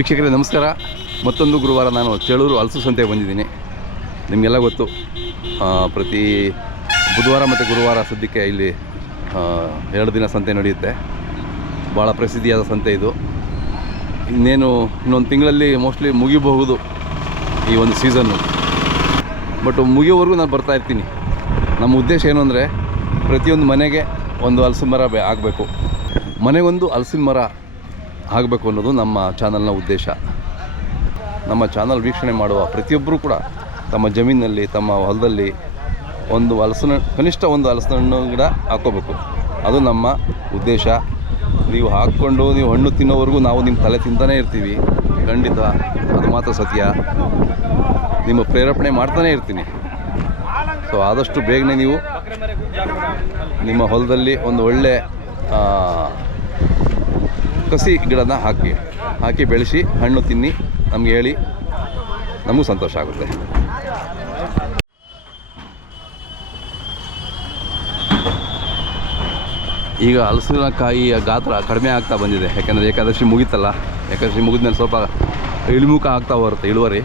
ವೀಕ್ಷಕರೇ ನಮಸ್ಕಾರ. ಮತ್ತೊಂದು ಗುರುವಾರ ನಾನು ಚೇಳೂರು ಹಲಸು ಸಂತೆಗೆ ಬಂದಿದ್ದೀನಿ. ನಿಮಗೆಲ್ಲ ಗೊತ್ತು, ಪ್ರತಿ ಬುಧವಾರ ಮತ್ತು ಗುರುವಾರ ಸದ್ಯಕ್ಕೆ ಇಲ್ಲಿ 2 ದಿನ ಸಂತೆ ನಡೆಯುತ್ತೆ. ಭಾಳ ಪ್ರಸಿದ್ಧಿಯಾದ ಸಂತೆ ಇದು. ಇನ್ನೊಂದು ತಿಂಗಳಲ್ಲಿ ಮೋಸ್ಟ್ಲಿ ಮುಗಿಬಹುದು ಈ ಒಂದು ಸೀಸನ್ನು. ಬಟ್ ಮುಗಿಯೋವರೆಗೂ ನಾನು ಬರ್ತಾಯಿರ್ತೀನಿ. ನಮ್ಮ ಉದ್ದೇಶ ಏನು ಅಂದರೆ, ಪ್ರತಿಯೊಂದು ಮನೆಗೆ ಒಂದು ಹಲಸಿನ ಮರ ಆಗಬೇಕು, ಮನೆಗೊಂದು ಹಲಸಿನ ಮರ ಆಗಬೇಕು ಅನ್ನೋದು ನಮ್ಮ ಚಾನಲ್ನ ಉದ್ದೇಶ. ನಮ್ಮ ಚಾನಲ್ ವೀಕ್ಷಣೆ ಮಾಡುವ ಪ್ರತಿಯೊಬ್ಬರೂ ಕೂಡ ತಮ್ಮ ಜಮೀನಿನಲ್ಲಿ, ತಮ್ಮ ಹೊಲದಲ್ಲಿ ಒಂದು ಕನಿಷ್ಠ ಒಂದು ಹಲಸಿನ ಹಣ್ಣು ಗಿಡ ಹಾಕ್ಕೋಬೇಕು. ಅದು ನಮ್ಮ ಉದ್ದೇಶ. ನೀವು ಹಾಕ್ಕೊಂಡು ನೀವು ಹಣ್ಣು ತಿನ್ನೋವರೆಗೂ ನಾವು ನಿಮ್ಮ ತಲೆ ತಿಂತಾನೇ ಇರ್ತೀವಿ, ಖಂಡಿತ. ಅದು ಮಾತ್ರ ಸತ್ಯ. ನಿಮ್ಮ ಪ್ರೇರೇಪಣೆ ಮಾಡ್ತಾನೇ ಇರ್ತೀನಿ. ಸೊ ಆದಷ್ಟು ಬೇಗನೆ ನೀವು ನಿಮ್ಮ ಹೊಲದಲ್ಲಿ ಒಂದು ಒಳ್ಳೆ ಕಸಿ ಗಿಡನ ಹಾಕಿ ಬೆಳೆಸಿ ಹಣ್ಣು ತಿನ್ನಿ, ನಮಗೆ ಹೇಳಿ, ನಮಗೂ ಸಂತೋಷ ಆಗುತ್ತೆ. ಈಗ ಹಲಸಿನಕಾಯಿಯ ಗಾತ್ರ ಕಡಿಮೆ ಆಗ್ತಾ ಬಂದಿದೆ. ಯಾಕೆಂದರೆ ಏಕಾದಶಿ ಮುಗೀತಲ್ಲ. ಏಕಾದಶಿ ಮುಗಿದ್ಮೇಲೆ ಸ್ವಲ್ಪ ಇಳಿಮುಖ ಆಗ್ತಾ ಬರುತ್ತೆ ಇಳುವರಿ.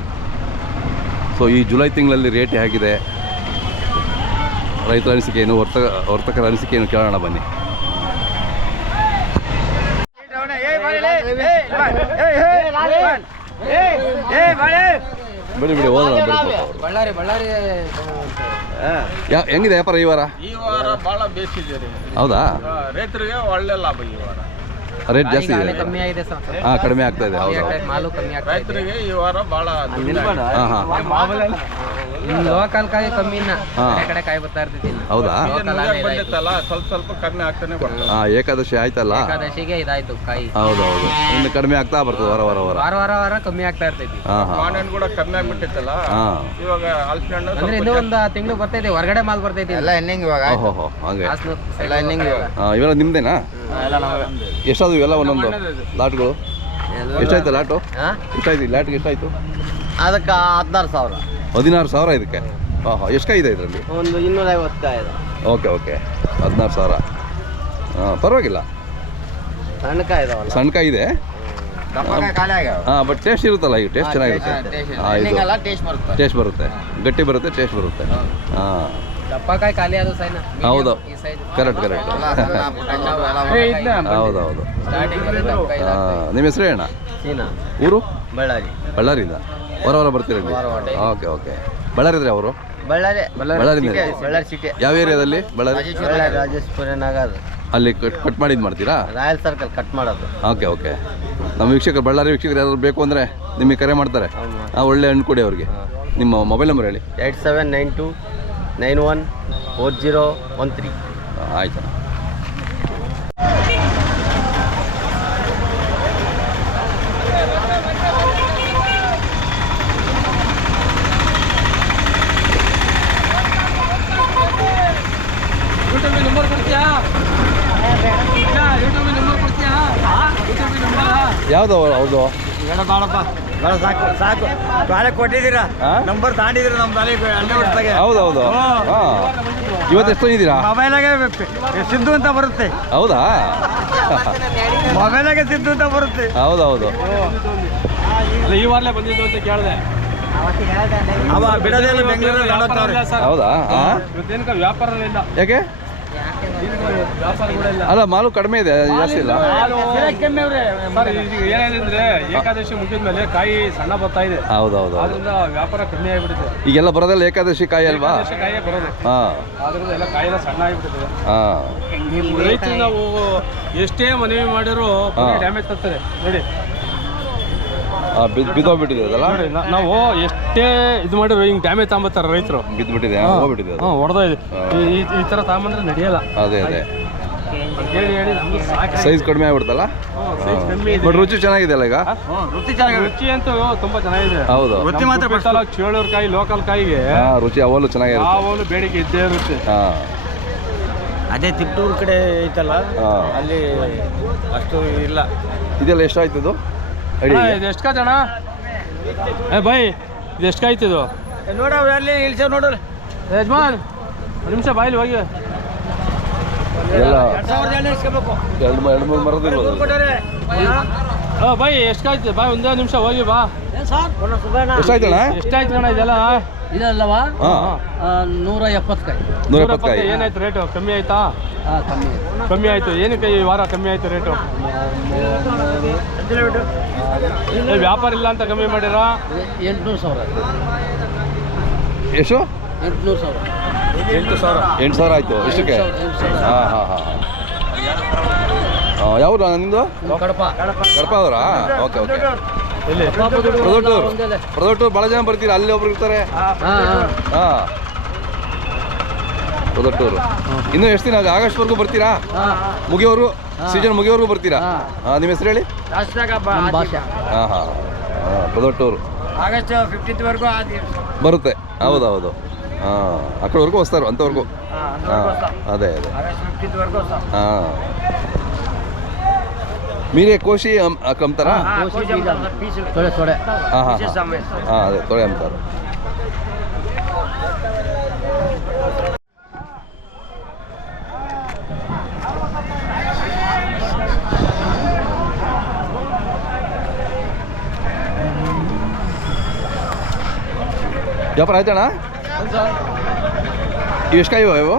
ಸೊ ಈ ಜುಲೈ ತಿಂಗಳಲ್ಲಿ ರೇಟ್ ಹೇಗಿದೆ, ರೈತರ ಅನಿಸಿಕೆ ಏನು, ವರ್ತಕರ ಅನಿಸಿಕೆ ಏನು ಕೇಳೋಣ ಬನ್ನಿ. ಬಿಡಿ ಹೋದ ಹೆಂಗಿದೆ ವ್ಯಾಪಾರ ಈ ವಾರ? ಬಹಳ ಬೇಸಿದೆ. ಹೌದಾ? ರೈತರಿಗೆ ಒಳ್ಳೆ ಲಾಭ ಈ ವಾರ. ರೇಟ್ ಜಾಸ್ತಿ ಇದೆ, ಕಡಿಮೆ ಆಗ್ತಾ ಇದೆ. ಹೌದು, ರೈತರಿಗೆ ಈ ವಾರ ಬಹಳ ಲೋಕಲ್ ಕಾಯಿ ಕಮ್ಮಿನ ಕಡೆ ಕಾಯಿ ಬರ್ತಾ ಇರ್ತೈತಿ. ಹೌದಾ? ಬಂದಿತ್ತಲ್ಲ, ಸ್ವಲ್ಪ ಕಡಿಮೆ ಆಗ್ತಾನೆ ಬರ್ತದೆ. ಏಕಾದಶಿ ಆಯ್ತಲ್ಲ, ಏಕಾದಶಿಗೆ ಇದಾಯ್ತು ಕಾಯಿ. ಹೌದೌದು, ಇನ್ನು ಕಡಿಮೆ ಆಗ್ತಾ ಬರ್ತದೆ ವಾರ ಕಮ್ಮಿ ಆಗ್ತಾ ಇರ್ತೈತಿ. ಮಾವಿನ ಕೂಡ ಕಮ್ಮಿ ಆಗ್ಬಿಟ್ಟಿತ್ತಲ್ಲ, ಇವಾಗ ಹಲಸಿನ ಹಣ್ಣು ಅಂದ್ರೆ ಇನ್ನೂ ಒಂದು ತಿಂಗಳು ಬರ್ತೈತಿ, ಹೊರಗಡೆ ಮಾಲ್ ಬರ್ತೈತಿ ಎಲ್ಲ ಎಣ್ಣಿಂಗ್ ಇವಾಗ. ಹಂಗೆ ಎಲ್ಲ ಎಣ್ಣಿಂಗ್ ಇವೆಲ್ಲ ನಿಮ್ದೇನಾ? ಎಷ್ಟಾದ್ರು ಇವೆಲ್ಲ ಒಂದೊಂದು ಲಾಟ್ಗಳು? ಎಷ್ಟಾಯ್ತು ಲಾಟು? ಎಷ್ಟಾಯ್ತು ಲಾಟ್ಗೆ? ಎಷ್ಟಾಯ್ತು ಅದಕ್ಕೆ? 16,000. 16,000 ಇದಕ್ಕೆ? ಎಷ್ಟು ಕಾಯಿ ಇದೆ ಇದರಲ್ಲಿ? ಒಂದು 250 ಕಾಯಿ ಇದೆ. ಓಕೆ 16,000. ಪರವಾಗಿಲ್ಲ, ಸಣ್ಣ ಕಾಯಿ ಇದಾವಲ್ಲ. ಸಣ್ಣ ಕಾಯಿ ಇದೆ. ಬಟ್ ಟೇಸ್ಟ್ ಇರುತ್ತಲ್ಲ, ಈಗ ಟೇಸ್ಟ್ ಚೆನ್ನಾಗಿರುತ್ತೆ. ಟೇಸ್ಟ್ ಬರುತ್ತೆ, ಗಟ್ಟಿ ಬರುತ್ತೆ, ಟೇಸ್ಟ್ ಬರುತ್ತೆ. ದಪ್ಪಕಾಯಿ ಖಾಲಿ ಅದು ಸೈನ. ಹೌದು, ಕರೆಕ್ಟ್. ಹೌದೌದು. ನಿಮ್ಮ ಹೆಸರು ಅಣ್ಣ? ಊರು? ಬಳ್ಳಾರಿಯಿಂದ ಹೊರ ಬರ್ತೀರಲ್ಲಿ? ಓಕೆ. ಬಳ್ಳಾರಿ ಇದ್ರೆ ಅವರು? ಬಳ್ಳಾರಿ ಸಿಟಿ. ಯಾವ ಏರಿಯಾದಲ್ಲಿ? ರಾಜೇಶ್ವರ ನಗರ. ಅಲ್ಲಿ ಕಟ್ ಮಾಡಿ ಮಾಡ್ತೀರಾ? ರಾಯಲ್ ಸರ್ಕಲ್ ಕಟ್ ಮಾಡೋದು. ಓಕೆ. ನಮ್ಮ ವೀಕ್ಷಕರು, ಬಳ್ಳಾರಿ ವೀಕ್ಷಕರು ಯಾರಾದ್ರು ಬೇಕು ಅಂದರೆ ನಿಮಗೆ ಕರೆ ಮಾಡ್ತಾರೆ. ಒಳ್ಳೆ ಹಣ್ಣು ಕೊಡಿ ಅವ್ರಿಗೆ. ನಿಮ್ಮ ಮೊಬೈಲ್ ನಂಬರ್ ಹೇಳಿ. 8792 914013. ಆಯ್ತು. ಯಾವ್ದು ಅವ್ರದ್ದು? ಸಾಕು ಬಾಳೆ ಕೊಟ್ಟಿದ್ದೀರಾ, ನಂಬರ್ ತಾಂಡಿದ್ದೀರಾ ನಮ್ಮ ಬಾಳೆ. ಹೌದೌದು. ಇವತ್ತು ಎಷ್ಟು ಇದ್ದೀರಾ? ಮೊಬೈಲಾಗೆ ಸಿದ್ದು ಅಂತ ಬರುತ್ತೆ. ಹೌದಾ? ಮೊಬೈಲಾಗೆ ಸಿದ್ದು ಅಂತ ಬರುತ್ತೆ. ಹೌದೌದು. ಈ ವಾರಲೇ ಬಂದಿದ್ದು ಅಂತ ಕೇಳಿದೆ. ಬಿಡೋದಿಲ್ಲ, ಬೆಂಗಳೂರಲ್ಲಿ. ಹೌದಾ? ವ್ಯಾಪಾರ ಇಲ್ಲ. ಯಾಕೆ? ಅಲ್ಲ, ಮಾಲು ಕಡಿಮೆ ಇದೆ, ಜಾಸ್ತಿ ಇಲ್ಲ. ಏನೇನಂದ್ರೆ ಏಕಾದಶಿ ಮುಗಿದ್ಮೇಲೆ ಕಾಯಿ ಸಣ್ಣ ಬರ್ತಾ ಇದೆ. ಹೌದೌದು, ಅದರಿಂದ ವ್ಯಾಪಾರ ಕಮ್ಮಿ ಆಗಿಬಿಟ್ಟಿದೆ. ಈಗೆಲ್ಲ ಬರೋದಲ್ಲ ಏಕಾದಶಿ ಕಾಯಿ ಅಲ್ವಾ? ಕಾಯೇ ಬರೋದು. ಆದ್ರಿಂದ ಎಲ್ಲ ಕಾಯಿಲ್ಲ ಸಣ್ಣ ಆಗಿಬಿಟ್ಟಿದೆ. ರೈತರು ನಾವು ಎಷ್ಟೇ ಮನವಿ ಮಾಡಿದ್ರು ಡ್ಯಾಮೇಜ್ ತರ್ತಾರೆ ನೋಡಿ. ಬಿದ್ದೋಗ್ಬಿಟ್ಟಿದೆ ಅದಲ್ಲ? ನಾವು ಎಷ್ಟೇ ಇದು ಮಾಡಿದ್ರು ಹಿಂಗೆ ಡ್ಯಾಮೇಜ್ ತಗೊಂಬತ್ತಾರೆ ರೈತರು. ಬಿದ್ದುಬಿಟ್ಟಿದೆ, ಹೋಗ್ಬಿಟ್ಟಿದೆ, ಹೊಡೆದೋಯ್ತು. ಈ ಥರ ತಗೊಂಬಂದ್ರೆ ನಡೆಯಲ್ಲ. ಅದೇ ಹೇಳಿ ನಮ್ಗೆ ಸೈಜ್ ಕಡಿಮೆ ಆಗ್ಬಿಡ್ತಲ್ಲ. ಬಟ್ ರುಚಿ ಚೆನ್ನಾಗಿದೆ ಅಲ್ಲ ಈಗ? ರುಚಿ ಅಂತೂ ತುಂಬಾ ಚೆನ್ನಾಗಿದೆ. ಹೌದು, ರುಚಿ ಮಾತ್ರ ಬಿಟ್ಟಲ್ಲ. ಚೇಳೂರು ಕಾಯಿ ಲೋಕಲ್ ಕಾಯಿಗೆ ರುಚಿ ಅವಲು ಚೆನ್ನಾಗಿರುತ್ತೆ. ಅವಲು ಬೇಡಿಕೆ ಇದ್ದೇ ಇರುತ್ತೆ. ಅದೇ ತಿಪ್ಟೂರು ಕಡೆ ಐತಲ್ಲ, ಅಲ್ಲಿ ಅಷ್ಟು ಇಲ್ಲ. ಇದೆಲ್ಲ ಎಷ್ಟಾಯ್ತು ಇದು? ಇದು ಎಷ್ಟು ಕಾಯ್ತಣ್ಣ? ಬೈ, ಇದು ಎಷ್ಟು ಕಾಯ್ತಿದು ನೋಡ? ಅಲ್ಲಿ ಇಳಿಸ ನೋಡ್ರಿ ಯಜಮಾನ್, ಒಂದು ನಿಮಿಷ ಬಾಯಿಲಿ ಹೋಗಿ. ಎಲ್ಲ 2-3 ಮರದಿರ್ಬೋದು. ಬೈ ಎಷ್ಟಾಯ್ತು ಬಾ ಒಂದೇ ನಿಮಿಷ ಹೋಗಿ ಬಾ ಎಷ್ಟಾಯ್ತಣ್ಣ? ಎಷ್ಟಾಯ್ತು ಕಣ ಇದೆಲ್ಲ ಇದಲ್ಲವಾ ಹಾಂ 170 ಕಾಯಿ 170 ಕಾಯಿ. ಏನಾಯ್ತು ರೇಟು ಕಮ್ಮಿ ಆಯ್ತಾ? ಕಮ್ಮಿ ಕಮ್ಮಿ ಆಯ್ತು. ಏನಕ್ಕೆ ಈ ವಾರ ಕಮ್ಮಿ ಆಯ್ತು ರೇಟು? ವ್ಯಾಪಾರ ಇಲ್ಲ ಅಂತ ಕಮ್ಮಿ ಮಾಡಿರಾ? 800 ಸಾವಿರ ಎಷ್ಟು? 800 ಸಾವಿರ 8,000 ಆಯಿತು. ಎಷ್ಟಕ್ಕೆ? ಹಾಂ ಹಾಂ ಹಾಂ. ಯಾವುದು ನಿಮ್ಮದು? ಕಡಪ ಕಡಪ ಅವರಾ? Okay okay. ಎಲ್ಲಿ? ಪ್ರದೋಟೂರು ಭಾಳ ಜನ ಬರ್ತೀರಾ? ಅಲ್ಲಿ ಒಬ್ರು ಇರ್ತಾರೆ. ಹಾಂ ಪ್ರದೋಟೂರು. ಇನ್ನೂ ಎಷ್ಟು ದಿನ? ಆಗಸ್ಟ್ವರೆಗೂ ಬರ್ತೀರಾ? ಮುಗಿಯೋರು ಸೀಸನ್ ಮುಗಿಯೋವರೆಗೂ ಬರ್ತೀರಾ? ಹಾಂ ನಿಮ್ಮ ಹೆಸರು ಹೇಳಿ? ಭಾಷೆ ಹಾಂ ಹಾಂ ಹಾಂ ಪ್ರದೋಟೂರು ಆಗಸ್ಟ್ 15th ವರೆಗೂ ಬರುತ್ತೆ. ಹೌದು ಹೌದು. ಹಾಂ ಆ ಕಡೆವರೆಗೂ ವಸ್ತಾರು ಅಂಥವ್ರಿಗೂ. ಹಾಂ ಅದೇ ಅದೇ. ಹಾಂ ಮೀರೆ ಕೋಶಿ ಅಮ್ತಾರ? ತೊಡೆ ತೊಡೆ ಹಾಂ ಹಾಂ ಹಾಂ ಅದೇ ತೊಳೆ ಅಂತಾರೆ. ವ್ಯಾಪಾರ ಆಯ್ತಣ್ಣ? ಇವು ಎಷ್ಟು ಕಾಯಿ ಇವು?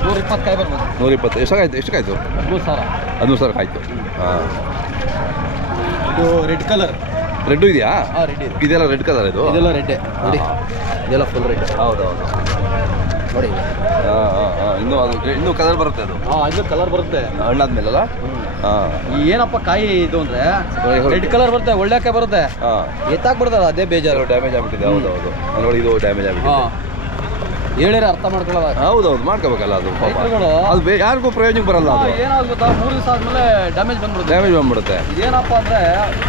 120 ಕಾಯಿ ಬರ್ಬೋದು. 120. ಎಷ್ಟಾಗಾಯ್ತು? ಎಷ್ಟು ಕಾಯ್ತು? 13,000 ಕಾಯ್ತು. ಹಾಂ ಇದು ರೆಡ್ ಕಲರ್. ರೆಡ್ಡು ಇದೆಯಾ? ರೆಡ್ ಇದೆ. ಇದೆಲ್ಲ ರೆಡ್ ಕಲರ್ ಇದು? ಇದೆಲ್ಲ ರೆಡ್ಡೆ ನೋಡಿ. ಹಾಂ. ಇದೆಲ್ಲ ಫುಲ್ ರೆಡ್. ಹೌದು ಹೌದು ನೋಡಿ. ಹಾಂ ಹಾಂ ಹಾಂ ಇನ್ನೂ ಅದು ಇನ್ನೂ ಕಲರ್ ಬರುತ್ತೆ ಅದು ಇದು ಕಲರ್ ಬರುತ್ತೆ ಹಣ್ಣಾದ್ಮೇಲಲ್ಲ? ಹಾಂ ಏನಪ್ಪ ಕಾಯಿ ಇದು ಅಂದ್ರೆ ರೆಡ್ ಕಲರ್ ಬರುತ್ತೆ, ಒಳ್ಳೆ ಕಾಯಿ ಬರುತ್ತೆ. ಹಾಂ ಎತ್ತಾಕ್ ಬಿಡ್ತಾರೆ, ಅದೇ ಬೇಜಾರು. ಡ್ಯಾಮೇಜ್ ಆಗ್ಬಿಟ್ಟಿದೆ. ಹೌದು ಹೌದು ನೋಡಿ ಇದು ಡ್ಯಾಮೇಜ್ ಆಗ್ಬಿಟ್ಟಿದೆ. ಹೇಳಿದ್ರೆ ಅರ್ಥ ಮಾಡ್ಕೊಳ್ಳೋದ. ಹೌದೌದು ಮಾಡ್ಕೋಬೇಕಲ್ಲ ಅದು ಪಾಪ. ರೈತರುಗಳು ಅದು ಯಾರಿಗೂ ಪ್ರಯೋಜನಕ್ಕೆ ಬರಲ್ಲ ಅದು. ಏನಾಗುತ್ತಾ 3 ದಿವಸ ಆದ್ಮೇಲೆ ಡ್ಯಾಮೇಜ್ ಬಂದ್ಬಿಡುತ್ತೆ. ಡ್ಯಾಮೇಜ್ ಬಂದ್ಬಿಡುತ್ತೆ. ಇದೇನಪ್ಪ ಅಂದ್ರೆ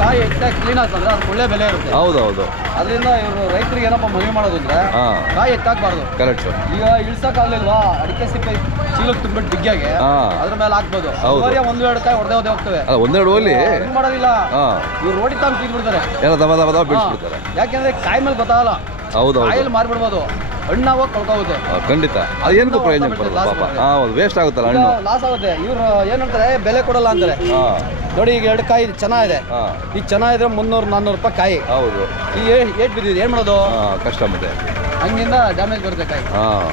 ಕಾಯಿ ಹೆಚ್ಚಾಗಿ ಕ್ಲೀನ್ ಆಗ್ತಂದ್ರೆ ಅದಕ್ಕೆ ಒಳ್ಳೆ ಬೆಲೆ ಇರುತ್ತೆ. ಹೌದೌದು. ಅದರಿಂದ ಇವರು ರೈತರಿಗೆ ಏನಪ್ಪ ಮನವಿ ಮಾಡೋದು ಅಂದ್ರೆ ಹಾಂ ಕಾಯಿ ಹೆಚ್ಚಾಗಬಾರ್ದು. ಕರೆಕ್ಟ್. ಈಗ ಇಳ್ಸಕ್ಕಾಗಲಿಲ್ವಾ ಅಡಿಕೆ ಸಿಪ್ಪೆ ಚೀಲಕ್ಕೆ ತುಂಬಿಟ್ಟು ಬಿಗ್ಗಿಯಾಗೆ ಹಾಂ ಅದ್ರ ಮೇಲೆ ಹಾಕ್ಬೋದು. ಹೌದು. 1-2 ಕಾಯಿ ಹೊಡೆದೇ ಹೋಗ್ತವೆ. ಅಲ್ಲ ಒಂದೆರಡು ಹೋಲಿ ಹಿಂಗ್ ಮಾಡೋದಿಲ್ಲ. ಹಾಂ ಇವ್ರು ರೋಡಿ ತಾನು ತಿಂದ್ಬಿಡ್ತಾರೆ. ಎಲ್ಲ ದಬ ದಬ ದಬ ಬಿಡಿಸ್ಬಿಡ್ತಾರೆ. ಯಾಕೆಂದ್ರೆ ಕಾಯಿ ಮೇಲೆ ಗೊತ್ತಾಗಲ್ಲ. ಹೌದೌದು ಕಾಯಲ್ಲಿ ಮಾರ್ಬಿಡ್ಬೋದು, ಹಣ್ಣಾವಾಗ ಕೊಳ್ಕೋಗುತ್ತೆ. ಖಂಡಿತ ಅದು ಏನಕ್ಕೂ ಪ್ರಯೋಜನಕ್ಕೆ ಬರಲ್ಲ ಪಾಪ. ಹಾಂ ಹೌದು ವೇಸ್ಟ್ ಆಗುತ್ತಲ್ಲ ಹಣ್ಣು. ಲಾಸ್ ಆಗುತ್ತೆ. ಇವ್ರು ಏನಂತಾರೆ ಬೆಲೆ ಕೊಡಲ್ಲ ಅಂತಾರೆ. ಹಾಂ ನೋಡಿ ಈಗ 2 ಕಾಯಿ ಚೆನ್ನಾಗಿದೆ. ಹಾಂ ಈಗ ಚೆನ್ನಾಗಿದ್ರೆ 300-400 ರೂಪಾಯಿ ಕಾಯಿ. ಹೌದು. ಈಗ ಏಟ್ ಬಿದ್ದಿದೆ ಏನು ಮಾಡೋದು? ಹಾಂ ಕಷ್ಟ ಮತ್ತೆ. ಹಂಗಿಂದ ಡ್ಯಾಮೇಜ್ ಬರುತ್ತೆ ಕಾಯಿ. ಹಾಂ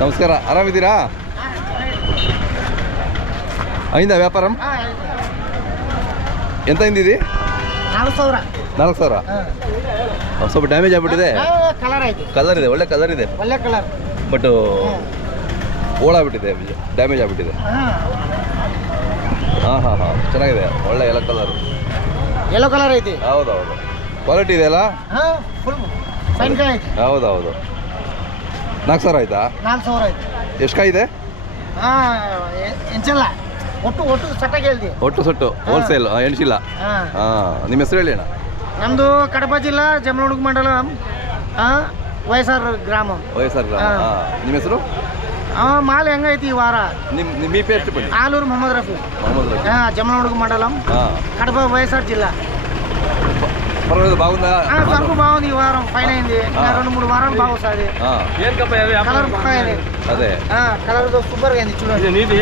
ನಮಸ್ಕಾರ, ಆರಾಮಿದ್ದೀರಾ? ಅయింದ ವ್ಯಾಪಾರ? ಎಂತ ಹಿಂದಿದೆ? 4,000. 4,000. ಸ್ವಲ್ಪ ಡ್ಯಾಮೇಜ್ ಆಗ್ಬಿಟ್ಟಿದೆ. ಕಲರ್ ಐತಿ, ಕಲರ್ ಇದೆ, ಒಳ್ಳೆ ಕಲರ್ ಇದೆ, ಒಳ್ಳೆ ಕಲರ್. ಬಟ್ ಓಡಾಗ್ಬಿಟ್ಟಿದೆ, ಡ್ಯಾಮೇಜ್ ಆಗ್ಬಿಟ್ಟಿದೆ. ಹಾಂ ಹಾಂ ಹಾಂ ಚೆನ್ನಾಗಿದೆ, ಒಳ್ಳೆ ಎಲ್ಲ ಕಲರ್. ಯೆಲ್ಲೋ ಕಲರ್ ಐತಿ. ಹೌದೌದು ಕ್ವಾಲಿಟಿ ಇದೆ ಅಲ್ಲ? ಫುಲ್ ಫೈನ್ ಕಾಯಿ ಐತಿ. ಹೌದೌದು. 4,000 ಆಯ್ತಾ? 4,000 ಐತಿ. ಎಷ್ಟು ಕಾಯಿ ಇದೆ? ಎಂಚಲ್ಲ ಒಟ್ಟು ಸಟ್ಟಾಗಿ ಹೇಳ್ತಿ. ಒಟ್ಟು ಸೊಟ್ಟು ಹೋಲ್ಸೇಲ್ ಎಣ್ಸಿಲ್ಲ. ಹಾಂ ನಿಮ್ಮ ಹೆಸರು ಹೇಳಿ ಅಣ್ಣ. ನಮ್ಮದು ಕಡಪ ಜಿಲ್ಲಾ ಜಮಲಮಡುಗು ಮಂಡಲ ವಯಸ್ಸಾರ ಗ್ರಾಮ. ವಯಸ್ಸಾರ ಗ್ರಾಮ. ಹಾಂ ನಿಮ್ಮ ಹೆಸರು? ಮಾಲ್ ಹೆಂಗೈತಿ ಈ ವಾರ? ನಿಮ್ಮ మీ పేరు చెప్పండి. ఆలూరు మొహమ్మద్ రఫీ. మొహమ్మద్ రఫీ. జమలమడుగు మండలం, కడప వైఎస్ఆర్ జిల్లా. పర్వాలేదు బాగుందా? సరుకు బాగుంది. ఈ వారం ఫైన్ అయింది. 2-3 వారాలు బాగుంది. కలర్ బాగా అదే కలర్ సూపర్గా అయింది చూడండి. ನೀತಿ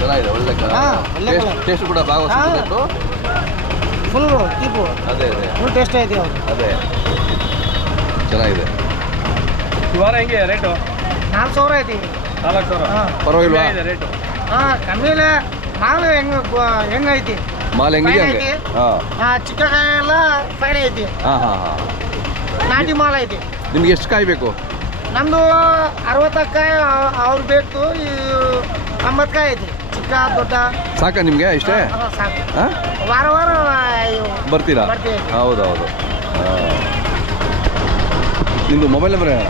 ಚೆನ್ನಾಗಿದೆ, ಒಳ್ಳೆ ಒಳ್ಳೆ ಟೇಸ್ಟ್ ಕೂಡ ಬಾగా వస్తుంది. ಫುಲ್ ತೀಪು. ಅದೇ ಅದೇ ಫುಲ್ ಟೇಸ್ಟ್ ಐತಿ. ಅದೇ ಚೆನ್ನಾಗಿದೆ. ಈ ವಾರ ಹೆಂಗೆ ರೇಟು? 4,000 ಐತಿ. 4,000 ಪರವಾಗಿಲ್ವಾ? ರೇಟು ಕಮ್ಮಿಲೆ ಮಾಲ್ ಹೆಂಗೈತಿ? ಮಾಲ್ ಹೆಂಗಿದೆ ಫೈನ್ ಹಂಗೆ? ಐತಿ. ಹಾಂ ಚಿಕ್ಕ ಕಾಯಿ ಎಲ್ಲ ಫೈನ್ ಐತಿ. ಹಾಂ ಹಾಂ ಹಾಂ ನಾಟಿ ಮಾಲ್ ಐತಿ. ನಿಮ್ಗೆ ಎಷ್ಟು ಕಾಯಿ ಬೇಕು? ನಮ್ದು 60 ಕಾಯಿ ಅವ್ರು ಬೇಕು. 50 ಕಾಯಿ ಐತಿ. ಚಿಕ್ಕ ದೊಡ್ಡ ಸಾಕಾ ನಿಮಗೆ ಇಷ್ಟೇ? ಸಾಕು. ಹಾಂ ವಾರ ಬರ್ತೀರಾ? ಬರ್ತೀವಿ. ಹೌದೌದು. ನಿಮ್ಮದು ಮೊಬೈಲ್ ನಂಬರ್ ಹೇಳ.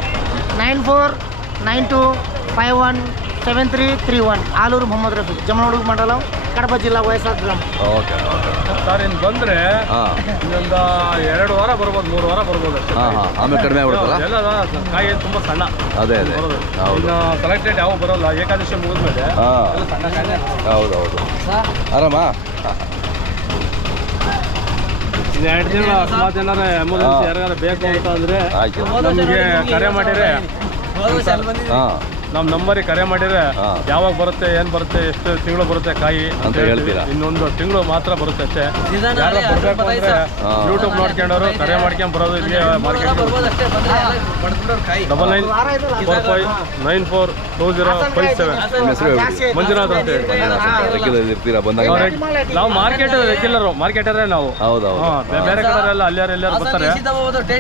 9492517331. ಆಲೂರು ಮೊಹಮ್ಮದ್ ರಫಿ, ಜಮಲಮಡುಗು ಮಂಡಲ, ಕಡಪ ಜಿಲ್ಲಾ, ವಯಸ್ಸಾದ ಗ್ರಾಮ. ಓಕೆ ಓಕೆ ಸರ್ ಇನ್ನು ಬಂದರೆ ಹಾಂ ಇನ್ನೊಂದು 2 ವಾರ ಬರ್ಬೋದು, 3 ವಾರ ಬರ್ಬೋದು ಅಷ್ಟೇ. ಹಾಂ ಹಾಂ ಆಮೇಲೆ ಕಡಿಮೆ ಆಗ್ಬಿಡುತ್ತಲ್ಲ? ಎಲ್ಲ ಕಾಯಿ ತುಂಬ ಸಣ್ಣ. ಅದೇ ಅದೇ ಬರೋದು ಹೌದು. ಇನ್ನು ಕಲೆಕ್ಟೆಡ್ ಯಾವ ಬರೋಲ್ಲ. ಏಕಾದಶಿ ಮುಗಿದ್ಮೇಲೆ ಹಾಂ ಎಲ್ಲ ಸಣ್ಣ ಕಾಯಿಲೆ. ಹೌದೌದು. ಆರಾಮಾ? ಇನ್ನು 2 ದಿನ ಸುಮಾರು ಜನರೇ ಎಮರ್ಜೆನ್ಸಿ ಯಾರಿಗಾರ ಬೇಕು ಅಂತ ಅಂದರೆ ಆಯ್ತು. ನಮಗೆ ಕರೆ ಮಾಡಿದರೆ ಹಾಂ ನಮ್ಮ ನಂಬರಿಗೆ ಕರೆ ಮಾಡಿದ್ರೆ ಹಾಂ. ಯಾವಾಗ ಬರುತ್ತೆ ಏನು ಬರುತ್ತೆ ಎಷ್ಟು ತಿಂಗಳು ಬರುತ್ತೆ ಕಾಯಿ ಅಂತ ಹೇಳ್ತೀರಾ? ಇನ್ನೊಂದು ತಿಂಗಳು ಮಾತ್ರ ಬರುತ್ತೆ ಅಷ್ಟೇ. ಯಾರು ಬರಬೇಕು ಅಂದರೆ ಹಾಂ. ಯೂಟ್ಯೂಬ್ ನೋಡ್ಕೊಂಡವರು ಕರೆ ಮಾಡ್ಕೊಂಡು ಬರೋದು ಇಲ್ಲಿಗೆ ಮಾರ್ಕೆಟ್ 9945942057. ನಿಮ್ಮ ಹೆಸರು ಹೇಳ್ಬಿಡಿ. ಮಂಜುನಾಥ್ ಅಂತ ಹೇಳಿ. ರೆಗ್ಯುಲರ್ ಇರ್ತೀರಾ ಬಂದಾಗ? ನಾವು ಮಾರ್ಕೆಟ್ ರೆಗ್ಯುಲರು ಮಾರ್ಕೆಟರೇ ನಾವು. ಹೌದೌದು. ಬೇರೆ ಕಡೆಯವರೆಲ್ಲ ಅಲ್ಲಿಯಾರು ಎಲ್ಲಾರು ಬರ್ತಾರೆ,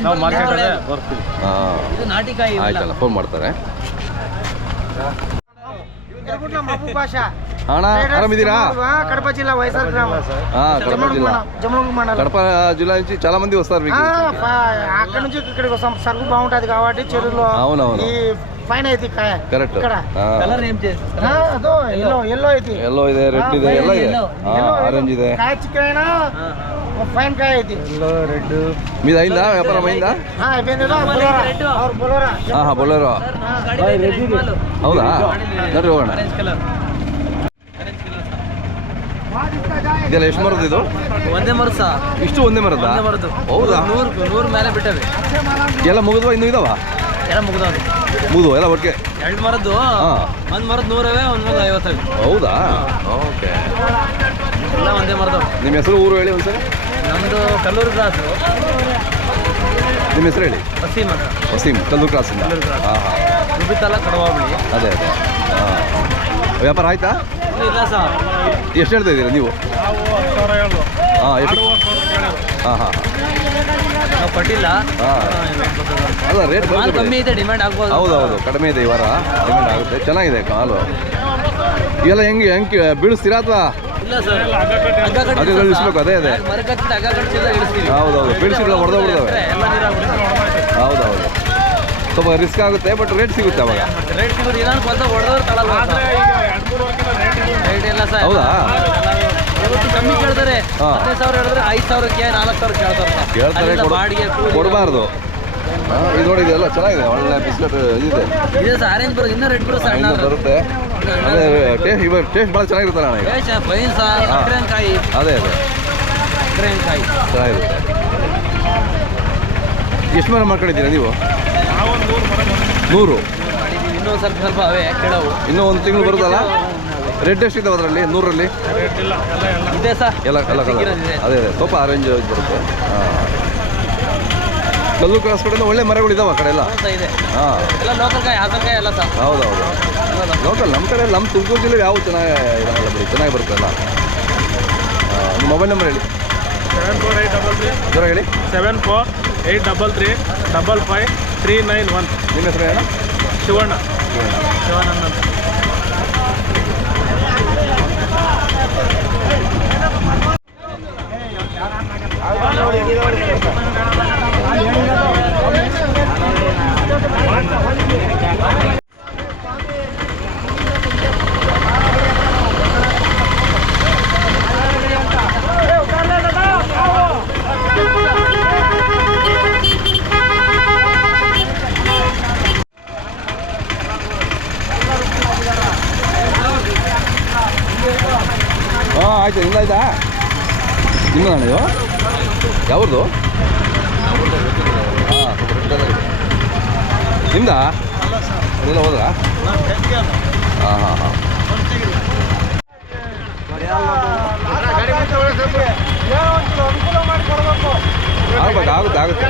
ನಾವು ಮಾರ್ಕೆಟರೇ ಬರ್ತೀವಿ. ಹಾಂ, ಆಯ್ತಲ್ಲ, ಫೋನ್ ಮಾಡ್ತಾರೆ. ಮಹಬೂಬ್ ಬಾಷಾ ಅಣ್ಣ ಆರಾಮಿದ್ದೀರಾ? కడప జిల్లా వైఎస్ఆర్ గ్రామం కడప జిల్లా జమలమడుగు మండలం కడప జిల్లా నుంచి చాలా మంది వస్తారు మీకు. అక్కడ నుంచి ఇక్కడికి వస్తాం. సరుకు బాగుంటది కాబట్టి చెరువులో అవునవును. ఈ పైన అయితే కాయ కరెక్ట్. ఇక్కడ అదో ఎల్లో ఎల్లో అయితే ಎಲ್ಲೋ ಇದೆ, ರೆಡ್ ಇದೆ, ಎಲ್ಲ ಇದೆ. ಆರೆಂಜ್ ಇದೆ. కాయ చిక్కైనా ఫైన్ కాయ అయితే రెడ్ మీది అయిందా? వ్యాపారం అయిందా? అయిపోయింది. బొలోరా ಹಾಂ ಬೊಲೆರೋ. ಹೌದಾ? ನೋಡ್ರಿ ಹೋಗೋಣ. ಇದೆಲ್ಲ ಎಷ್ಟು ಮರದ್ದು ಇದು? ಒಂದೇ ಮರ ಸಹ ಇಷ್ಟು ಒಂದೇ ಮರದ? ಹೌದಾ? ನೂರು ಮೇಲೆ ಬಿಟ್ಟವೆ. ಎಲ್ಲ ಮುಗಿದ್ವಾ? ಇನ್ನೂ ಇದಾವ? ಎಲ್ಲ ಮುಗಿದವ್ರಿ. ಮುಗಿದು ಎಲ್ಲ ಒಟ್ಟಿಗೆ? ಎರಡು ಮರದ್ದು ಹಾಂ. ಒಂದು ಮರದ್ದು 100 ಒಂದು ಮರದ 50. ಹೌದಾ? ಓಕೆ. ಎಲ್ಲ ಒಂದೇ ಮರದವು. ನಿಮ್ಮ ಹೆಸರು ಊರು ಹೇಳಿ ಒಂದ್ಸರಿ. ನಮ್ಮದು ಕಲ್ಲೂರು ಕ್ರಾಸು. ನಿಮ್ಮ ಹೆಸರು ಹೇಳಿ. ವಸೀಮ್ ಅಂತ. ವಸೀಮ್, ಕಲ್ಲೂರು ಕ್ರಾಸಿಂದ. ಕಲ್ಲೂರು ಕ್ರಾಸ್. ಹಾಂ ಹಾಂ. ರುಬಿತಲ್ಲ ಕಡವಾಬಳಿ. ಅದೇ ಅದೇ. ಹಾಂ, ವ್ಯಾಪಾರ ಆಯ್ತಾ? ಇಲ್ಲ ಸರ್. ಎಷ್ಟು ಹೇಳ್ತಾ ಇದ್ದೀರಾ ನೀವು? ಹಾಂ, ಎಷ್ಟು? ಹಾಂ ಹಾಂ ನಾವು ಕೊಟ್ಟಿಲ್ಲ. ಹಾಂ. ಅಲ್ಲ, ರೇಟ್ ಮಾಲ್ ಕಮ್ಮಿ ಇದೆ, ಡಿಮ್ಯಾಂಡ್ ಆಗ್ಬೋದು. ಹೌದೌದು, ಕಡಿಮೆ ಇದೆ ಈ ವಾರ, ಡಿಮ್ಯಾಂಡ್ ಆಗುತ್ತೆ. ಚೆನ್ನಾಗಿದೆ ಕಾಲು. ಇವೆಲ್ಲ ಹೆಂಗೆ ಬೀಳಿಸ್ತೀರಾ ಅಥವಾ? ಇಲ್ಲ ಸರ್, ಹಗ್ಗ ಇಳಿಸ್ಬೇಕು? ಅದೇ ಅದೇ. ಮರ ಕಟ್ಟಿಟ್ಟು ಹಗ್ಗ ಕಟ್ಟಿಸಿಲ್ಲ ಇಳಿಸ್ತೀವಿ. ಹೌದೌದು, ಬೀಳಿಸಿದ್ರೆ ಹೊಡೆದೋಗ್ಬಿಡ್ತವೆ. ಎಲ್ಲ ನೀರಾಗ್ಬಿಡುತ್ತೆ. ಹೌದೌದು, ಸ್ವಲ್ಪ ರಿಸ್ಕ್ ಆಗುತ್ತೆ, ಬಟ್ ರೇಟ್ ಸಿಗುತ್ತೆ ಅವಾಗ. ರೇಟ್ ಸಿಗೋದು ಏನಾದ್ರು ಬಂದ ಹೊಡೆದವ್ರು ತಗೊಳ್ಳಲ್ಲ. ರೇಟ್ ಇಲ್ಲ ಸರ್. ಹೌದಾ? ಇವತ್ತು ಕಮ್ಮಿ ಕೇಳ್ತಾರೆ. ಹಾಂ. 15,000 ಹೇಳಿದ್ರೆ 5,000ಕ್ಕೆ 4,000 ಕೇಳ್ತಾರೆ ಸರ್. ಕೇಳ್ತಾರೆ, ಅಲ್ಲಿಂದ ಬಾಡಿಗೆ ಕೂಲಿ. ಕೊಡಬಾರ್ದು. ಇದು ನೋಡಿ, ಇದೆಲ್ಲ ಚೆನ್ನಾಗಿದೆ, ಒಳ್ಳೆ ಬಿಸ್ಕೆಟ್ ಇದೆ. ಇದೆ ಸರ್, ಆರೆಂಜ್ ಬರುತ್ತೆ, ಇನ್ನೂ ರೆಡ್ ಬರುತ್ತೆ, ಸಣ್ಣ ಇನ್ನೂ ಬರುತ್ತೆ. ಅದೇ ಟೇಸ್ಟ್, ಇವಾಗ ಟೇಸ್ಟ್ ಭಾಳ ಚೆನ್ನಾಗಿರುತ್ತೆ ಅಣ್ಣ ಈಗ. Fine sir. ಸಕ್ಕರೆಕಾಯಿ. ಅದೇ ಅದೇ, ಸಕ್ಕರೆಕಾಯಿ ಚೆನ್ನಾಗಿರುತ್ತೆ. ಎಷ್ಟು ಮರ ಮಾಡ್ಕೊಂಡಿದ್ದೀರಾ ನೀವು? 100. ಮಾಡಿದ್ದೀವಿ. ಇನ್ನೂ ಸ್ವಲ್ಪ ಅವೇ ಕೆಡವು. ಇನ್ನೂ ಒಂದು ತಿಂಗಳು ಬರುತ್ತಲ್ಲ? ರೆಡ್ ಎಷ್ಟಿದ್ದಾವೆ ಅದರಲ್ಲಿ? 100ರಲ್ಲಿ ಇದೆ ಸರ್. ಎಲ್ಲ ಕಲರ್ ಕಲರ್. ಅದೇ ಅದೇ, ಸ್ವಲ್ಪ ಆರೆಂಜ್ ಬರುತ್ತೆ. ಹಾಂ, ಕಲ್ಲೂರು ಕ್ರಾಸ್ ಕಡೆಯಿಂದ ಒಳ್ಳೆ ಮರಗಳಿದ್ದಾವೆ ಆ ಕಡೆ ಎಲ್ಲ. ಇದೆ. ಹಾಂ, ಎಲ್ಲ ಲೋಕಲ್ ಕಾಯಿ, ಹಾಸನಕಾಯಿ ಎಲ್ಲ ಸರ್. ಹೌದೌದು, ಲೋಕಲ್. ನಮ್ಮ ಕಡೆ, ನಮ್ಮ ತುಮಕೂರು ಜಿಲ್ಲೆ ಯಾವ ಚೆನ್ನಾಗಿ ಇದಾಗಲ್ಲ ಬಿಡಿ, ಚೆನ್ನಾಗಿ ಬರುತ್ತೆ ಎಲ್ಲ. ನಿಮ್ಮ ಮೊಬೈಲ್ ನಂಬರ್ ಹೇಳಿ. 7483 ಜ್ವರ ಹೇಳಿ. 7483355391. ನಿಮ್ಮ ಹೆಸರು ಏನು? ಶಿವಣ್ಣ. ಶಿವಾನಂದ ಅಂತ. ಹಾಂ, ಆಯ್ತು. ಇಲ್ಲ ಆಯ್ತಾ? ಇನ್ನೂ ನಾನು ಇದು ಯಾವ್ದು? ಹಾಂ, ನಿಮ್ದಾ? ಅದೆಲ್ಲ ಹೋದ್ರಾ? ಹಾಂ ಹಾಂ ಹಾಂ. ಅನುಕೂಲ ಮಾಡಿ ಕೊಡಬೇಕು. ಆಗುತ್ತೆ ಆಗುತ್ತೆ.